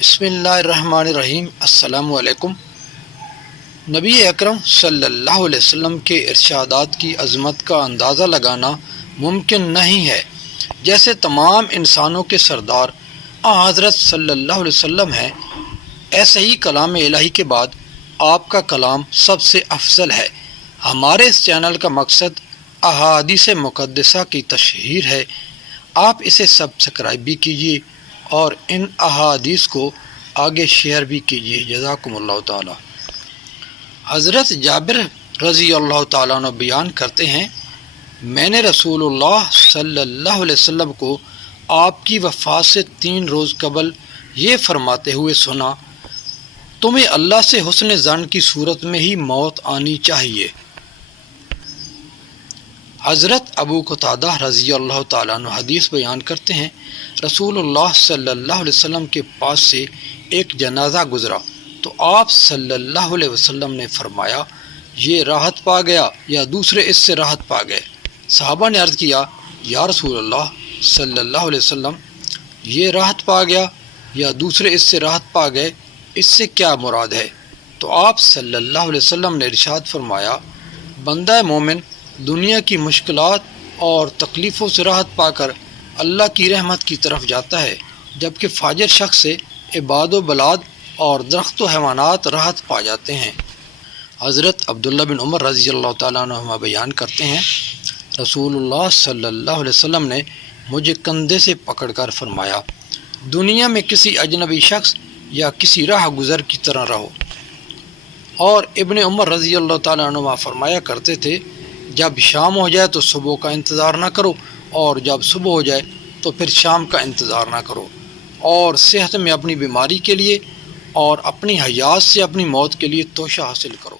بسم اللہ الرحمن الرحیم۔ السلام علیکم۔ نبی اکرم صلی اللہ علیہ وسلم کے ارشادات کی عظمت کا اندازہ لگانا ممکن نہیں ہے۔ جیسے تمام انسانوں کے سردار حضرت صلی اللہ علیہ وسلم ہیں، ایسے ہی کلام الہی کے بعد آپ کا کلام سب سے افضل ہے۔ ہمارے اس چینل کا مقصد احادیث مقدسہ کی تشہیر ہے۔ آپ اسے سبسکرائب بھی کیجیے اور ان احادیث کو آگے شیئر بھی کیجیے۔ جزاکم اللہ تعالی۔ حضرت جابر رضی اللہ تعالیٰ عنہ بیان کرتے ہیں، میں نے رسول اللہ صلی اللہ علیہ وسلم کو آپ کی وفات سے 3 روز قبل یہ فرماتے ہوئے سنا، تمہیں اللہ سے حسن ظن کی صورت میں ہی موت آنی چاہیے۔ حضرت ابو قتادہ رضی اللہ تعالیٰ عنہ حدیث بیان کرتے ہیں، رسول اللہ صلی اللہ علیہ وسلم کے پاس سے ایک جنازہ گزرا تو آپ صلی اللہ علیہ وسلم نے فرمایا، یہ راحت پا گیا یا دوسرے اس سے راحت پا گئے؟ صحابہ نے عرض کیا، یا رسول اللہ صلی اللہ علیہ وسلم، یہ راحت پا گیا یا دوسرے اس سے راحت پا گئے، اس سے کیا مراد ہے؟ تو آپ صلی اللہ علیہ وسلم نے ارشاد فرمایا، بندہ مومن دنیا کی مشکلات اور تکلیفوں سے راحت پا کر اللہ کی رحمت کی طرف جاتا ہے، جبکہ فاجر شخص سے عباد و بلاد اور درخت و حیوانات راحت پا جاتے ہیں۔ حضرت عبداللہ بن عمر رضی اللہ تعالیٰ عنہما بیان کرتے ہیں، رسول اللہ صلی اللہ علیہ وسلم نے مجھے کندھے سے پکڑ کر فرمایا، دنیا میں کسی اجنبی شخص یا کسی راہ گزر کی طرح رہو۔ اور ابن عمر رضی اللہ تعالیٰ عنہما فرمایا کرتے تھے، جب شام ہو جائے تو صبح کا انتظار نہ کرو، اور جب صبح ہو جائے تو پھر شام کا انتظار نہ کرو، اور صحت میں اپنی بیماری کے لیے اور اپنی حیات سے اپنی موت کے لیے توشہ حاصل کرو۔